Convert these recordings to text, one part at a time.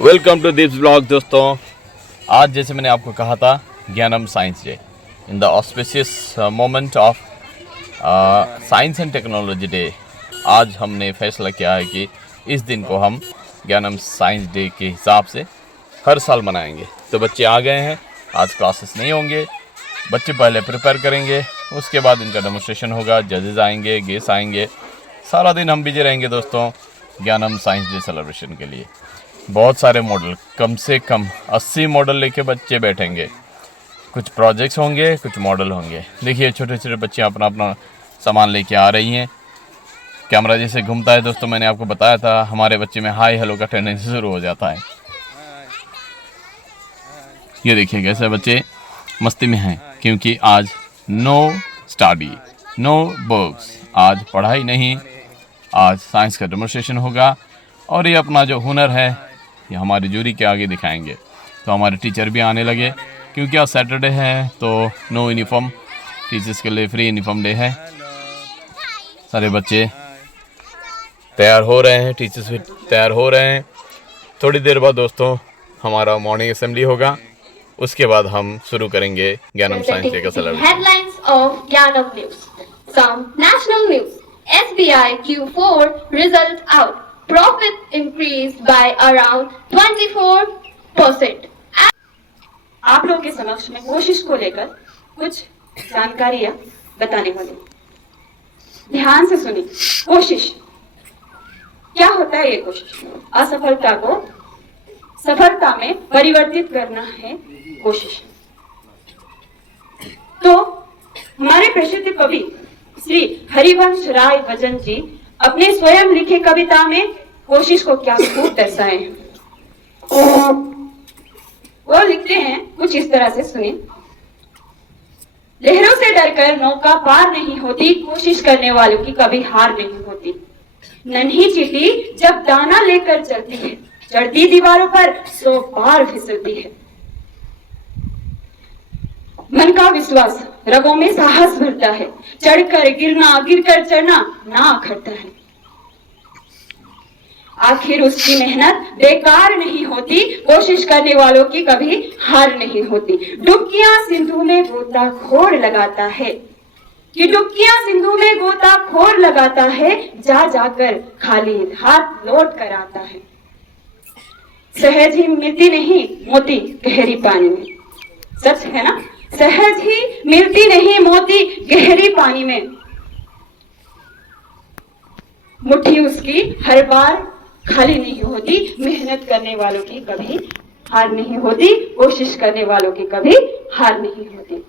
Welcome to this blog दोस्तों। आज जैसे मैंने आपको कहा था ज्ञानम science day in the auspicious moment of science and technology day. आज हमने फैसला किया है कि इस दिन को हम ज्ञानम साइंस डे के हिसाब से हर साल मनाएंगे। तो बच्चे आ गए हैं, आज क्लासेस नहीं होंगे, बच्चे पहले प्रिपेयर करेंगे, उसके बाद इनका डेमोन्स्ट्रेशन होगा, जजेस आएंगे, गेस्ट आएंगे, सारा दिन हम बिजी रहेंगे दोस्तों ज्ञानम साइंस डे सेलिब्रेशन के लिए। बहुत सारे मॉडल, कम से कम 80 मॉडल लेके बच्चे बैठेंगे। कुछ प्रोजेक्ट्स होंगे, कुछ मॉडल होंगे। देखिए छोटे छोटे बच्चे अपना अपना सामान लेके आ रही हैं। कैमरा जैसे घूमता है दोस्तों, मैंने आपको बताया था हमारे बच्चे में हाय हेलो का टेंडेंसी शुरू हो जाता है। ये देखिए कैसे बच्चे मस्ती में हैं, क्योंकि आज नो स्टडी, नो बुक्स, आज पढ़ाई नहीं, आज साइंस का डेमोन्स्ट्रेशन होगा। और ये अपना जो हुनर है ये हमारी जूरी के आगे दिखाएंगे। तो हमारे टीचर भी आने लगे, क्योंकि आज सैटरडे है तो नो यूनिफॉर्म, टीचर्स के लिए फ्री यूनिफॉर्म डे है। सारे बच्चे तैयार हो रहे हैं, टीचर्स भी तैयार हो रहे हैं। थोड़ी देर बाद दोस्तों हमारा मॉर्निंग असेंबली होगा, उसके बाद हम शुरू करेंगे ज्ञानम साइंस डे का celebration. Headlines of Gyanam News. Some national news. SBI Q4 result out. Profit increased by around 24%. आप लोगों के समक्ष में कोशिश को लेकर कुछ जानकारियां बताने वाली। ध्यान से सुनिए। कोशिश क्या होता है? ये कोशिश असफलता को सफलता में परिवर्तित करना है कोशिश। तो हमारे प्रसिद्ध कवि श्री हरिवंश राय बच्चन जी अपने स्वयं लिखे कविता में कोशिश को क्या खूब दर्शाए हैं। वो लिखते हैं कुछ इस तरह से, सुनिए। लहरों से डरकर नौका पार नहीं होती, कोशिश करने वालों की कभी हार नहीं होती। नन्ही चींटी जब दाना लेकर चलती है, चढ़ती दीवारों पर 100 बार फिसलती है। मन का विश्वास रगों में साहस भरता है, चढ़कर गिरना, गिरकर चढ़ना ना अखरता है। आखिर उसकी मेहनत बेकार नहीं होती, कोशिश करने वालों की कभी हार नहीं होती। डुबकियां सिंधु में गोताखोर लगाता है, कि डुबकियां सिंधु में गोताखोर लगाता है, जा जाकर खाली हाथ लौट कर आता है। सहज ही मिलती नहीं मोती गहरी पानी में। सच है ना? सहज ही मिलती नहीं मोती गहरी पानी में। मुट्ठी उसकी हर बार खाली नहीं होती, मेहनत करने वालों की कभी हार नहीं होती, कोशिश करने वालों की कभी हार नहीं होती।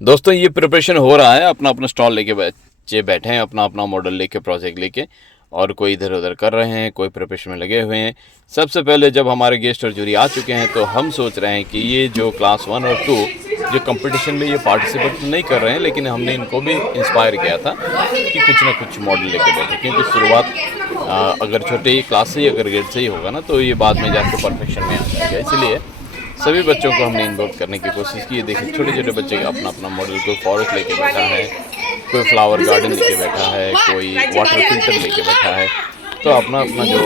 दोस्तों ये प्रिपरेशन हो रहा है, अपना अपना स्टॉल लेके बच्चे बैठे हैं, अपना अपना मॉडल लेके, प्रोजेक्ट लेके, और कोई इधर उधर कर रहे हैं, कोई प्रिपरेशन में लगे हुए हैं। सबसे पहले जब हमारे गेस्ट और जूरी आ चुके हैं तो हम सोच रहे हैं कि ये जो क्लास 1 और 2 जो कंपटीशन में ये पार्टिसिपेट नहीं कर रहे हैं, लेकिन हमने इनको भी इंस्पायर किया था कि कुछ ना कुछ मॉडल लेके बैठे, क्योंकि शुरुआत अगर छोटे क्लास से ही, अगर ग्रेड से ही होगा ना, तो ये बाद में जाकर परफेक्शन में आ जाएगा। इसलिए सभी बच्चों को हमने इन्वॉल्व करने की कोशिश की है। देखिए छोटे छोटे बच्चे अपना अपना मॉडल, कोई फॉरेस्ट लेके बैठा है, कोई फ्लावर गार्डन लेके बैठा है, कोई वाटर फिल्टर लेके बैठा है। तो अपना अपना जो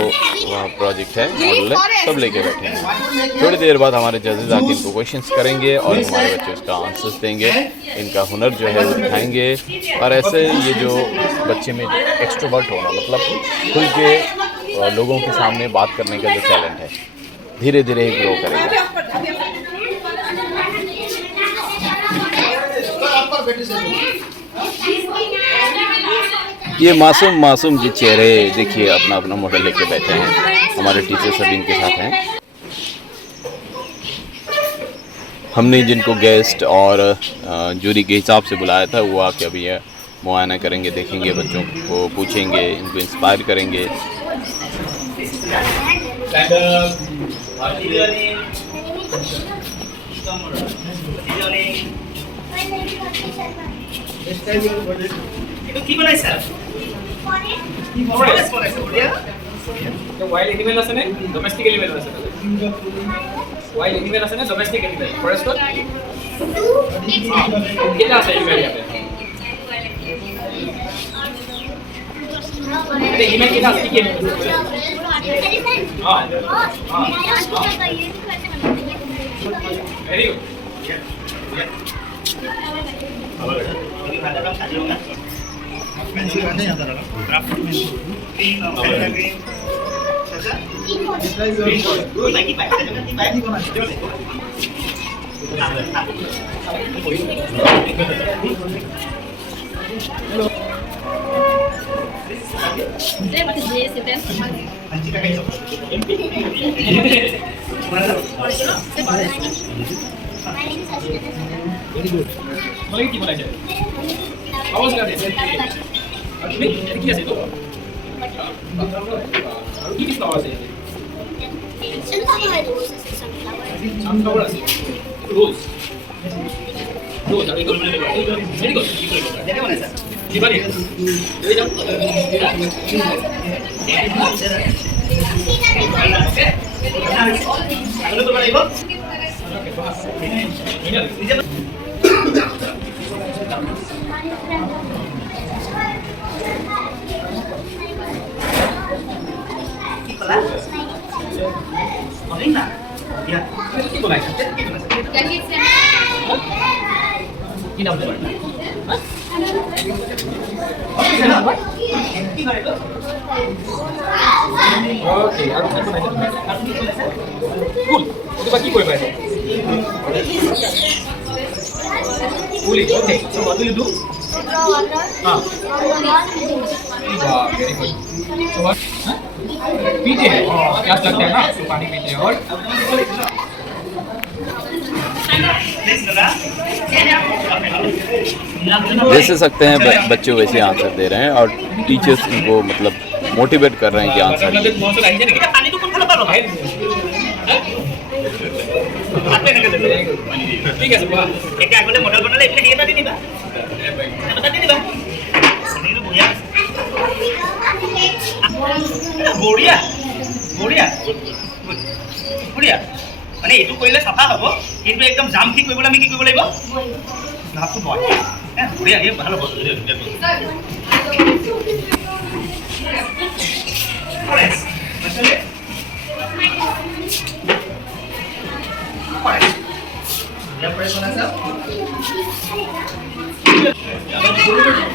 प्रोजेक्ट है, मॉडल है, सब लेके बैठे हैं। थोड़ी देर बाद हमारे जजेस आके इनको क्वेश्चंस करेंगे और हमारे बच्चे उसका आंसर्स देंगे, इनका हुनर जो है वो दिखाएंगे। और ऐसे ये जो बच्चे में एक्सट्रोवर्ट होना, मतलब खुल के लोगों के सामने बात करने का जो टैलेंट है, धीरे धीरे ही ग्रो करेगा। ये मासूम मासूम जी चेहरे देखिए अपना अपना मॉडल लेके बैठे हैं। हमारे टीचर सभी इनके साथ हैं। हमने जिनको गेस्ट और जूरी के हिसाब से बुलाया था वो आके अभी ये मुआयना करेंगे, देखेंगे, बच्चों को पूछेंगे, इनको इंस्पायर करेंगे। वाइल्ड एनिमल আছে নে ডোমেস্টিক এনিমেল আছে वाइल्ड एनिमल আছে নে ডোমেস্টিক एनिमल ফরেস্ট কেটা আছে এনিমেল ইয়াতে अरे ईमेल के साथ ठीक है हां वेरी गुड मला किती बोलायचं आवाज का द्यायचा मी किती असेल तो किती आवाज आहे sunflower असेल रोज रोज आणि व्हेरी गुड जी बरी किती बोलायचं की नाम okay cool itu bagi kue baik cool okay so what do you do हाँ वाह very good so what पीते हैं प्यास लगता है ना तो पानी पीते हैं और जैसे सकते हैं बच्चे वैसे आंसर दे रहे हैं और टीचर्स इनको मतलब मोटिवेट कर रहे हैं कि आंसर ठीक है सुबह এটা আগলে মডেল বনালে এটা দিয়ে না দিবা এটা দিয়ে দিবা শুনিলো বঢ়িয়া বঢ়িয়া বঢ়িয়া বঢ়িয়া মানে এইটো কৰিলে চাফা হ'ব কিন্তু একদম জাম ঠিক কৰিবলৈ আমি কি কৰিব লাগিব ভাবটো বয় হ্যাঁ বঢ়িয়া এই ভালো বস্তু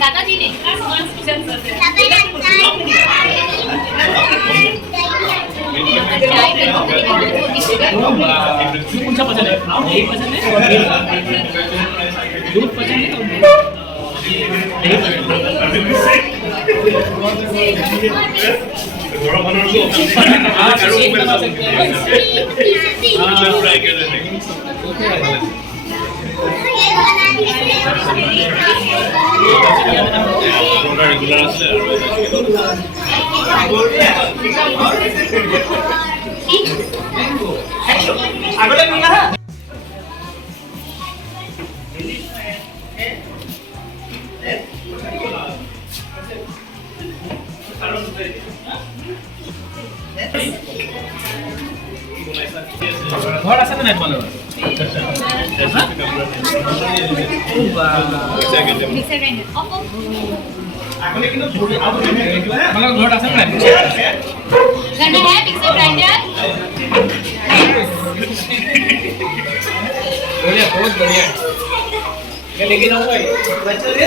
दादाजी ने कौन सा पसंद है यही पसंद है दूध पसंद है আগলে কোন না घर আছে না তোমালোকৰ मिक्सर ग्राइंडर আগলে কিন্তু তোমালোকৰ ঘৰত আছে নাই घर में है मिक्सर ग्राइंडर बढ़िया बहुत बढ़िया मैं लेके जाऊंगा ये बच्चों रे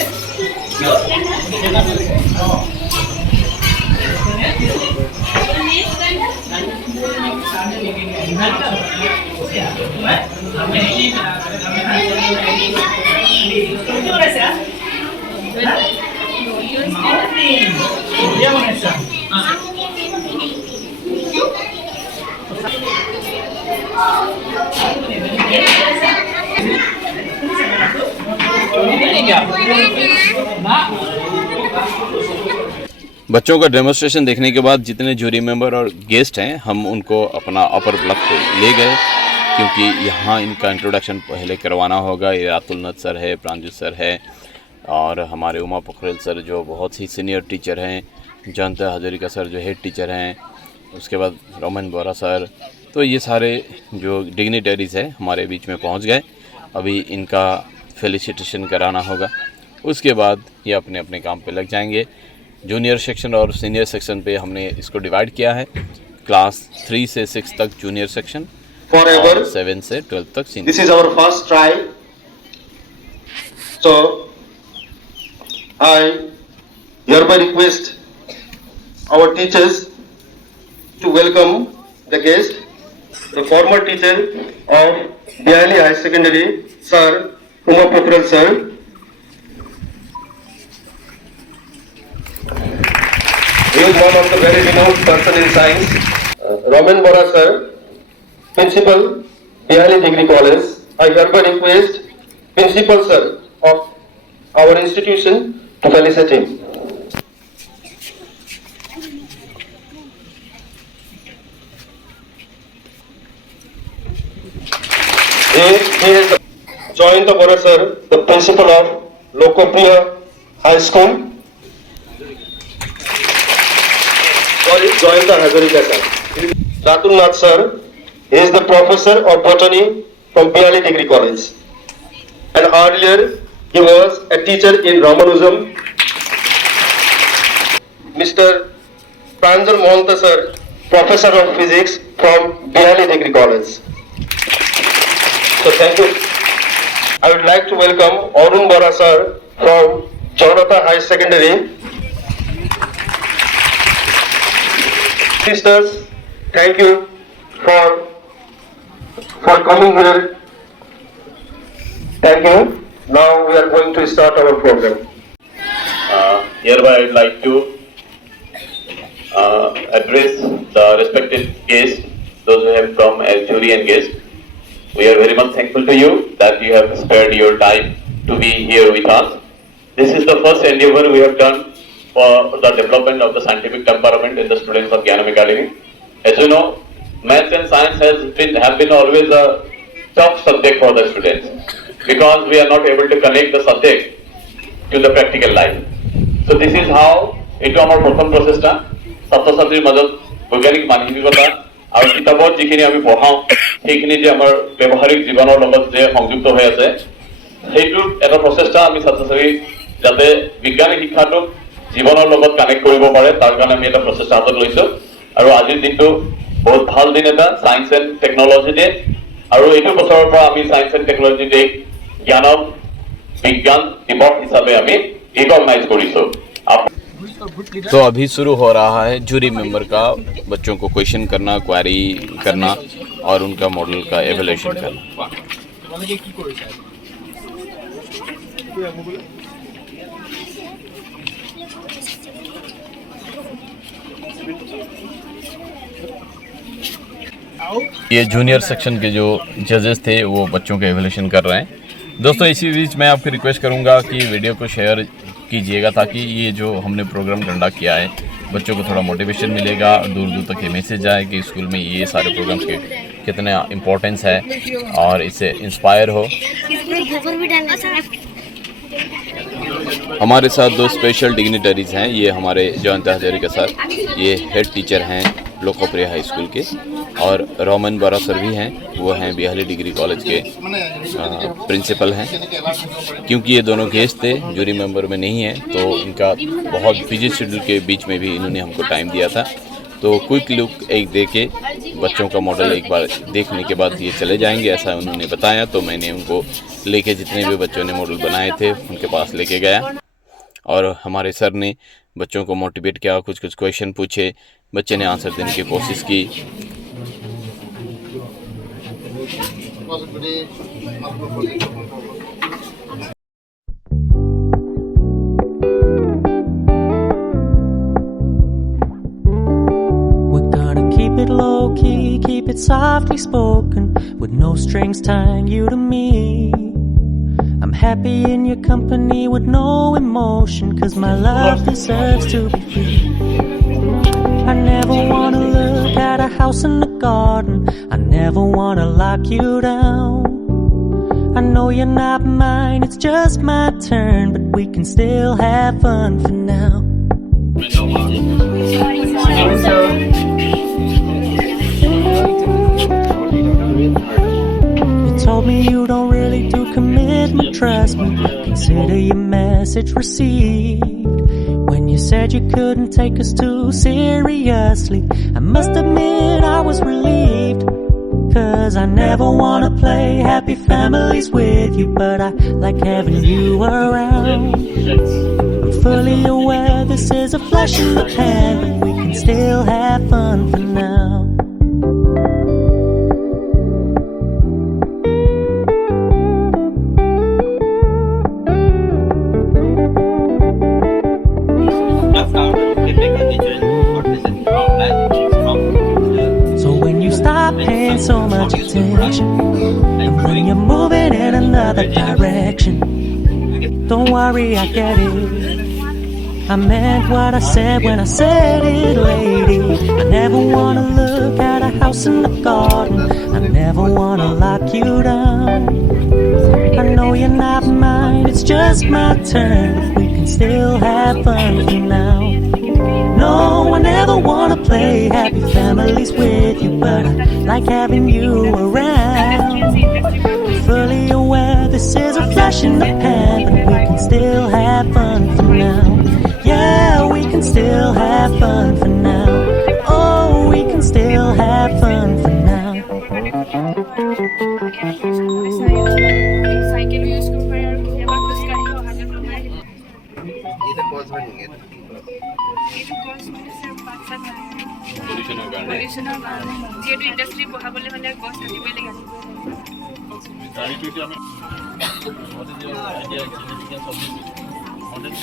बच्चों का डेमोस्ट्रेशन देखने के बाद जितने जूरी मेंबर और गेस्ट हैं हम उनको अपना अपर ब्लॉक पे ले गए क्योंकि यहाँ इनका इंट्रोडक्शन पहले करवाना होगा। ये रातुल सर है, प्रांजू सर है और हमारे उमा पोखरेल सर जो बहुत ही सीनियर टीचर हैं, जयंत हजारिका सर जो हेड टीचर हैं, उसके बाद रोमन बोरा सर, तो ये सारे जो डिग्निटरीज़ है हमारे बीच में पहुँच गए। अभी इनका फेलिसिटेशन कराना होगा, उसके बाद ये अपने अपने काम पे लग जाएंगे। जूनियर सेक्शन और सीनियर सेक्शन पे हमने इसको डिवाइड किया है। क्लास 3 से 6 तक जूनियर सेक्शन forever. और 7 से 12 तक senior. This is our first try. So, I hereby request our teachers to welcome the guest, the former teacher of Biali High Secondary, Sir Kumar Potral Sir. He is one of the very renowned person in science. Roman Bora Sir, Principal, Biali Degree College. I hereby request Principal Sir of our institution to felicitate him. He has joined the Bora Sir, the Principal of Lokopriya High School. Sorry, joined the Hazarika Sir. Ratul Nath Sir, he is the Professor of Botany from Biali Degree College. And earlier, he was a teacher in Ramanujan. Mr. Pranjal Mohanta Sir, Professor of Physics from Biali Degree College. So thank you. I would like to welcome Arun Bora Sir from Jonathan High Secondary. Sisters, thank you for coming here. Thank you. Now we are going to start our program. Hereby I would like to address the respected guests, those who have come as jury and guests. We are very much thankful to you that you have spared your time to be here with us. This is the first endeavor we have done for the development of the scientific temperament in the students of Gyanam Academy. As you know, maths and science have been always a tough subject for the students because we are not able to connect the subject to the practical life. So this is how এইটো আমাৰ প্ৰথম প্ৰচেষ্টা ছাত্ৰ ছাত্ৰীৰ মাজত বৈজ্ঞানিক মানসিকতা আৰু কিতাপত যিখিনি আমি পঢ়াওঁ সেইখিনি যে আমাৰ ব্যৱহাৰিক জীৱনৰ লগত যে সংযুক্ত হৈ আছে সেইটো এটা প্ৰচেষ্টা আমি ছাত্ৰ ছাত্ৰী যাতে বিজ্ঞানিক শিক্ষাটোক জীৱনৰ লগত কানেক্ট কৰিব পাৰে তাৰ কাৰণে আমি এটা প্ৰচেষ্টা হাতত লৈছোঁ আৰু আজিৰ দিনটো বহুত ভাল দিন এটা সায়েন্স এণ্ড টেকনলজি ডে আৰু এইটো বছৰৰ পৰা আমি সায়েন্স এণ্ড টেকনলজি ডে জ্ঞানম विज्ञान दिवस हिसाब से हमें रिकॉग्नाइज करिसो। तो अभी शुरू हो रहा है जूरी मेंबर का बच्चों को क्वेश्चन करना, क्वेरी करना और उनका मॉडल का एवैल्यूएशन करना। ये जूनियर सेक्शन के जो जजेस थे वो बच्चों के एवैल्यूएशन कर रहे हैं। दोस्तों इसी बीच मैं आपको रिक्वेस्ट करूंगा कि वीडियो को शेयर कीजिएगा ताकि ये जो हमने प्रोग्राम कंडक्ट किया है बच्चों को थोड़ा मोटिवेशन मिलेगा, दूर दूर तक ये मैसेज जाए कि स्कूल में ये सारे प्रोग्राम्स के कितने इम्पोर्टेंस है और इससे इंस्पायर हो। हमारे साथ दो स्पेशल डिग्निटरीज हैं, ये हमारे जयंत हजारिका सर, ये हेड टीचर हैं लोकोप्रिया हाई स्कूल के, और रोमन बोरा सर भी हैं, वो हैं बिहाली डिग्री कॉलेज के प्रिंसिपल हैं। क्योंकि ये दोनों गेस्ट थे, जूरी मेंबर में नहीं है, तो इनका बहुत बिजी शेड्यूल के बीच में भी इन्होंने हमको टाइम दिया था। तो क्विक लुक एक दे के बच्चों का मॉडल एक बार देखने के बाद ये चले जाएंगे, ऐसा उन्होंने बताया। तो मैंने उनको लेके जितने भी बच्चों ने मॉडल बनाए थे उनके पास लेके गया और हमारे सर ने बच्चों को मोटिवेट किया, कुछ कुछ क्वेश्चन पूछे, बच्चे ने आंसर देने की कोशिश की। We're gonna keep it low key, keep it softly spoken, with no strings tying you to me. I'm happy in your company with no emotion, 'cause my love deserves to be free. I never wanna look at a house in the garden, I never wanna lock you down. I know you're not mine, it's just my turn, but we can still have fun for now. You told me you don't really do commitment, trust me, consider your message received. When you said you couldn't take us too seriously. I must admit I was relieved, 'cause I never wanna play happy families with you, but I like having you around. I'm fully aware this is a flash in the pan, but we can still have fun for now. So when you stop paying so much attention, and when you're moving in another direction, don't worry, I get it. I meant what I said when I said it, lady. I never wanna look at a house in the garden, I never wanna lock you down. I know you're not mine, it's just my turn. We can still have fun for now. No, I never wanna play happy families with you, but I like having you around. Fully aware this is a flash in the pan, but we can still have fun for now. Yeah, we can still have fun for now. Oh, we can still have fun for now. Cycle use कर रहे हैं एबार plus का है हाजर कर रहे हैं ये तो कॉज बनेंगे ये तो कॉस्ट में सिर्फ 5-7 পলিউশনৰ কাৰণে যেটো ইন্ডাস্ট্রি বহাবলে মানে কষ্ট দিবই লাগে গাড়ীটো আমি আইডিয়া চিন্তা সব model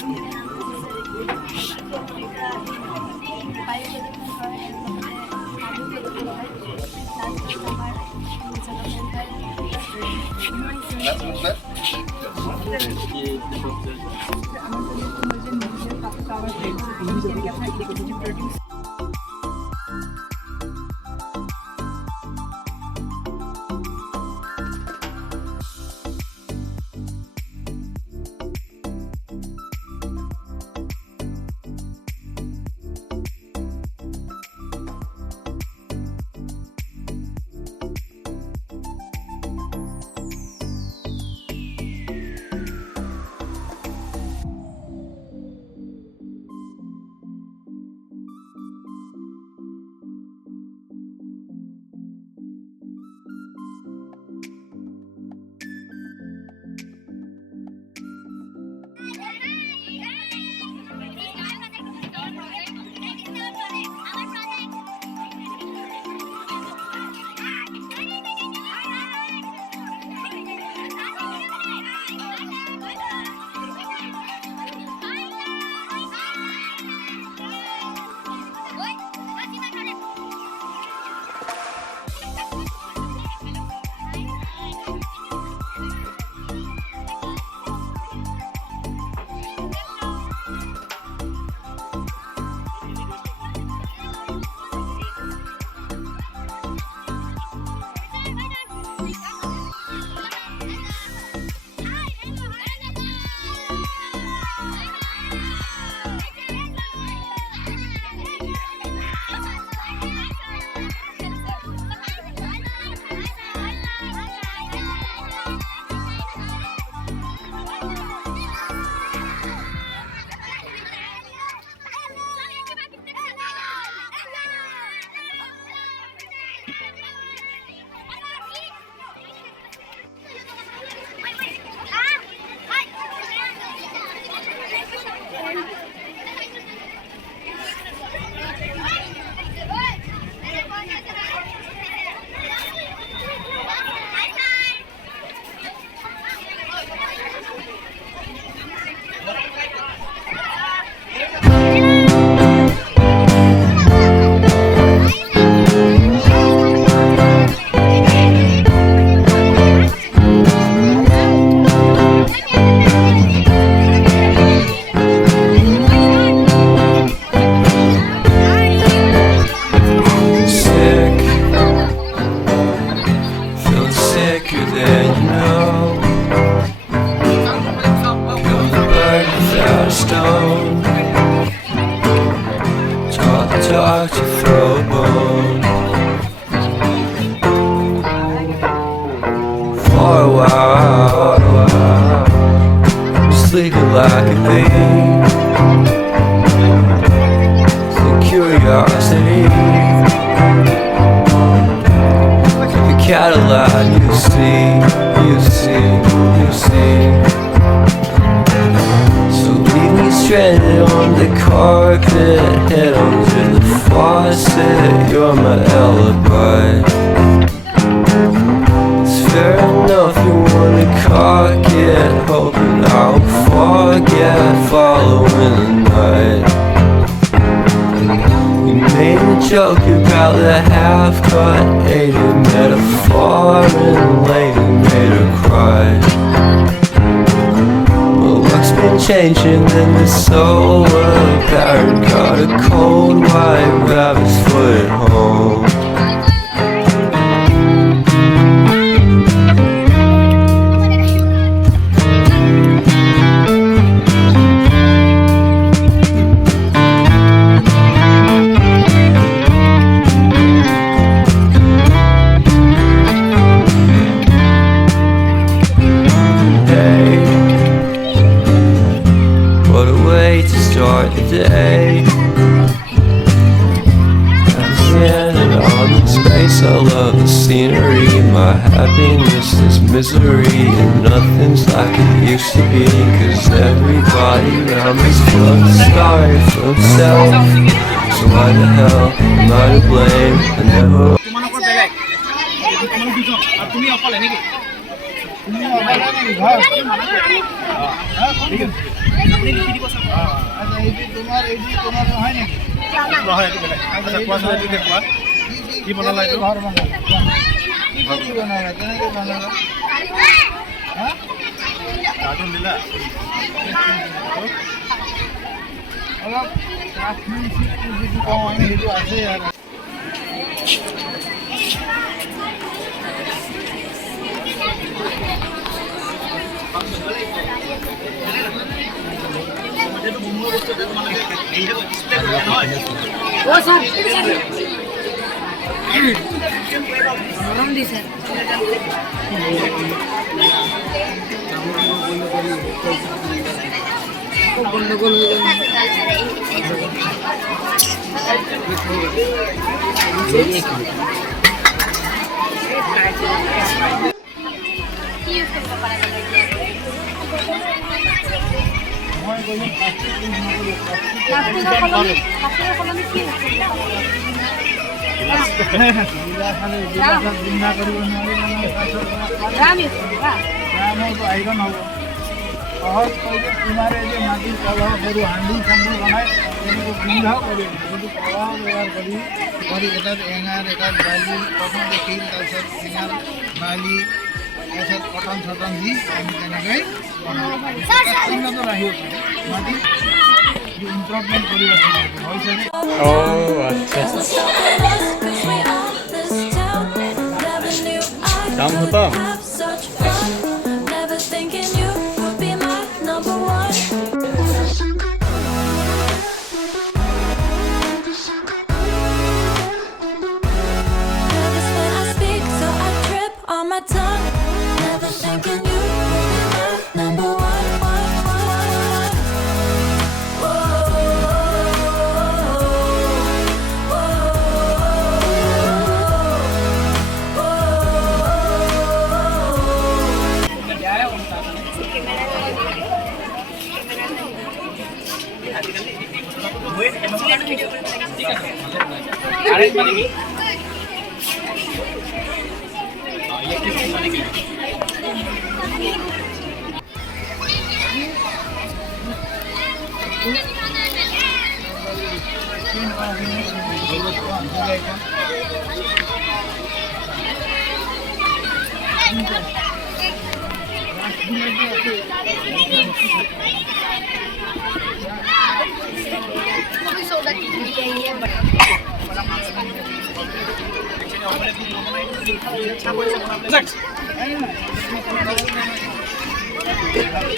talk to throw a bone. For a while, sleeping like a thief. curiosity. The Cadillac, you see. So leave me stranded on the carpet, head under the faucet. You're my alibi. It's fair enough you wanna cock it, hoping I'll forget following the night. You made a joke about the half-cut, ate a metaphor and lady made her cry. Well, luck's been changing and it's so apparent. Got a cold white rabbit's foot at home. Day. Standing on the space, I love the scenery. My happiness is misery, and nothing's like it used to be. Cause everybody around me's feeling sorry for himself. So why the hell am I to blame? I never. काम होता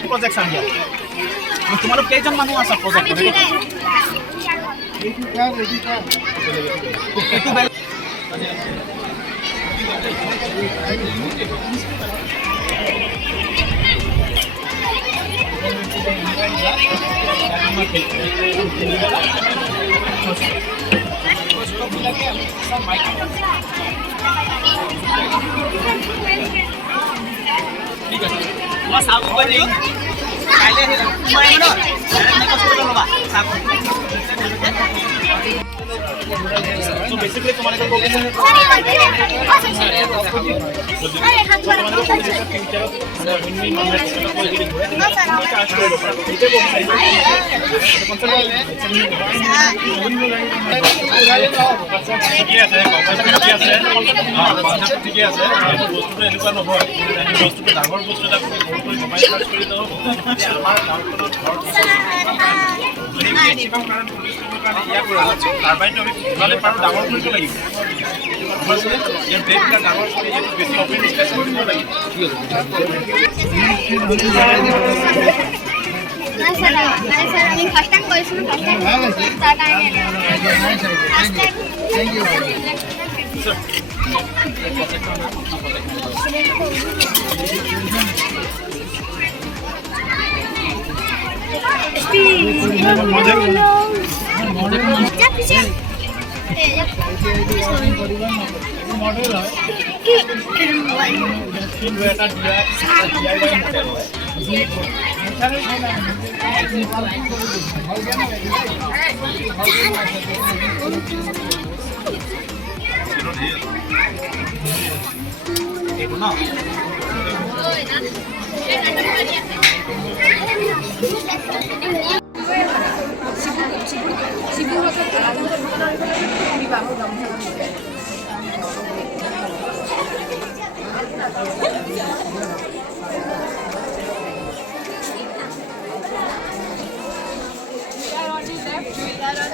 project सांगा मग तुम्हाला केजन मानू असा project ঠিক আছে মই চাওক কৈ দিম কাইলৈ মই ন ডাইৰেক্ট মেকআপ কৰি ল'বা চাওক So basically তোমালোকে ঠিকে আছে ঠিকে আছে বস্তুটো এনেকুৱা নহয় বস্তুটো ডাঙৰ বস্তু এটা কৰি দিলেও আমাৰ গাঁওখনত মেক্সিমাম কাৰণ ইয়াৰ পৰা টাৰবাইনটো আমি যিমানে পাৰোঁ ডাঙৰ কৰিব লাগিব ইয়াৰ ব্লেডবিলাক ডাঙৰ কৰি ইয়াত বেছি অপেন স্পেচ কৰিব লাগিব নাই স্যার আমি ফার্স্ট টাইম করেছিলাম ফার্স্ট টাইম তার কারণে thank you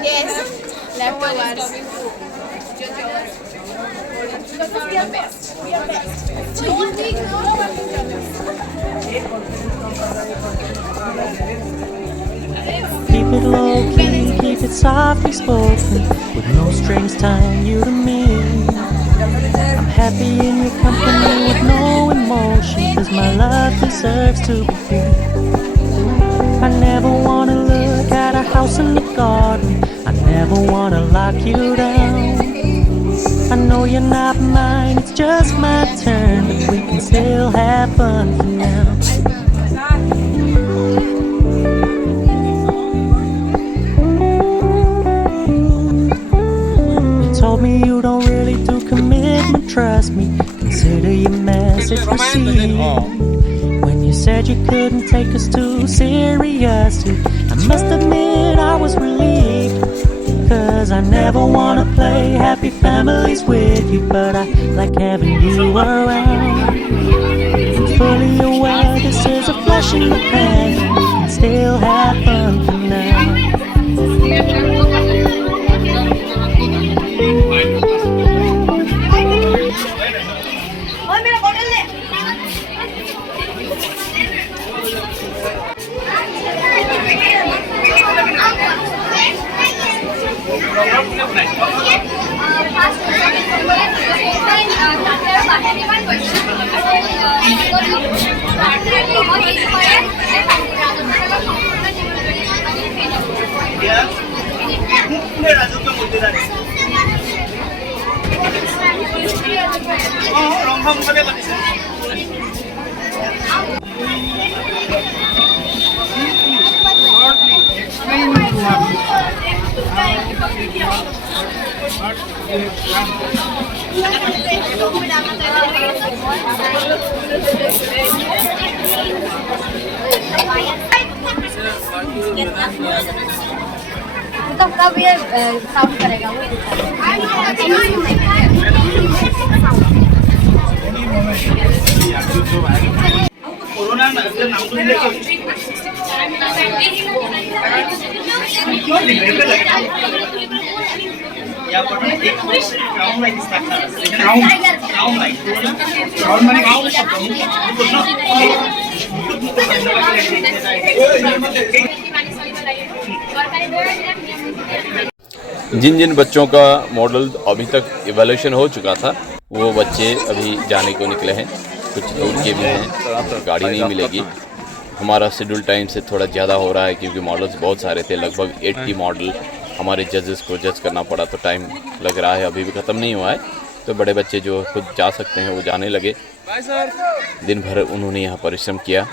Yes. Leftovers. We are best. We are best. Don't we know what we are best? Keep it low key, keep it softly spoken, with no strings tying you to me. I'm happy in your company with no emotion, 'cause my love deserves to be free. I never wanna look at a house in the garden, I never wanna lock you down. I know you're not mine, it's just my turn, but we can still have fun for now. You told me you don't really do commitment, trust me, consider your message received. When you said you couldn't take us too seriously, I must admit I was relieved, 'cause I never wanna play happy families with you, but I like having you around. I'm fully aware this is a flash in the pan, we can still have fun for now. तब ये sound करेगा वो corona नाम तो लेके क्यों लिख रहे थे या पर एक round like structure round like round माने राउंड शब्द जिन जिन बच्चों का मॉडल अभी तक इवैल्यूएशन हो चुका था वो बच्चे अभी जाने को निकले हैं, कुछ दूर के भी हैं, गाड़ी नहीं मिलेगी। हमारा शेड्यूल टाइम से थोड़ा ज़्यादा हो रहा है क्योंकि मॉडल्स बहुत सारे थे, लगभग 80 मॉडल हमारे जजेस को जज करना पड़ा, तो टाइम लग रहा है, अभी भी ख़त्म नहीं हुआ है। तो बड़े बच्चे जो खुद जा सकते हैं वो जाने लगे। दिन भर उन्होंने यहाँ परिश्रम किया,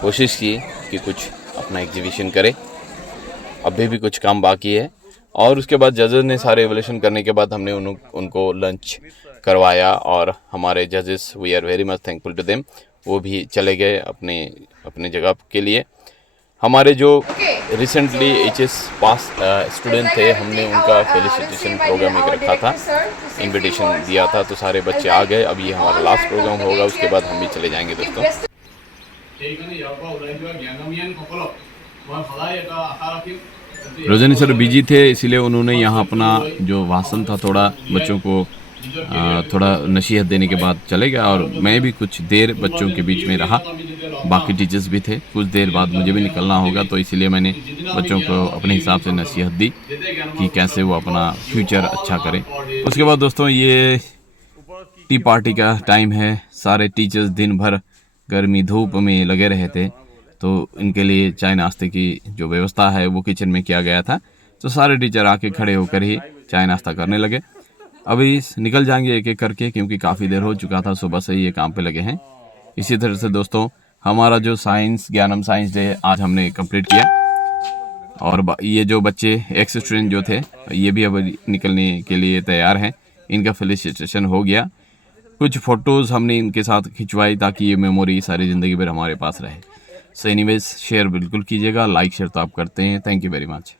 कोशिश की कि कुछ अपना एग्जीबिशन करे। अभी भी कुछ काम बाकी है। और उसके बाद जजेस ने सारे एवोल्यूशन करने के बाद हमने उनको लंच करवाया और हमारे जजेस, we are very much thankful to them, वो भी चले गए अपने जगह के लिए। हमारे जो रिसेंटली HS पास स्टूडेंट थे, हमने उनका फेलिसिटेशन प्रोग्राम एक रखा था, इनविटेशन दिया था, तो सारे बच्चे आ गए। अब ये हमारा लास्ट प्रोग्राम होगा, उसके बाद हम भी चले जाएंगे दोस्तों। रोजनी सर बिजी थे, इसीलिए उन्होंने यहाँ अपना जो भाषण था थोड़ा बच्चों को थोड़ा नसीहत देने के बाद चले गया, और मैं भी कुछ देर बच्चों के बीच में रहा। बाकी टीचर्स भी थे, कुछ देर बाद मुझे भी निकलना होगा, तो इसीलिए मैंने बच्चों को अपने हिसाब से नसीहत दी कि कैसे वो अपना फ्यूचर अच्छा करें। उसके बाद दोस्तों ये टी पार्टी का टाइम है। सारे टीचर्स दिन भर गर्मी धूप में लगे रहे थे, तो इनके लिए चाय नाश्ते की जो व्यवस्था है वो किचन में किया गया था। तो सारे टीचर आके खड़े होकर ही चाय नाश्ता करने लगे। अभी निकल जाएंगे एक एक करके, क्योंकि काफ़ी देर हो चुका था, सुबह से ही ये काम पे लगे हैं। इसी तरह से दोस्तों हमारा जो साइंस ज्ञानम साइंस डे आज हमने कंप्लीट किया, और ये जो बच्चे एक्स स्टूडेंट जो थे ये भी अब निकलने के लिए तैयार हैं। इनका फेलिसिटेशन हो गया। कुछ फ़ोटोज़ हमने इनके साथ खिंचवाई ताकि ये मेमोरी सारी ज़िंदगी भर हमारे पास रहे। सो एनीवेज शेयर बिल्कुल कीजिएगा, लाइक शेयर तो आप करते हैं। Thank you very much.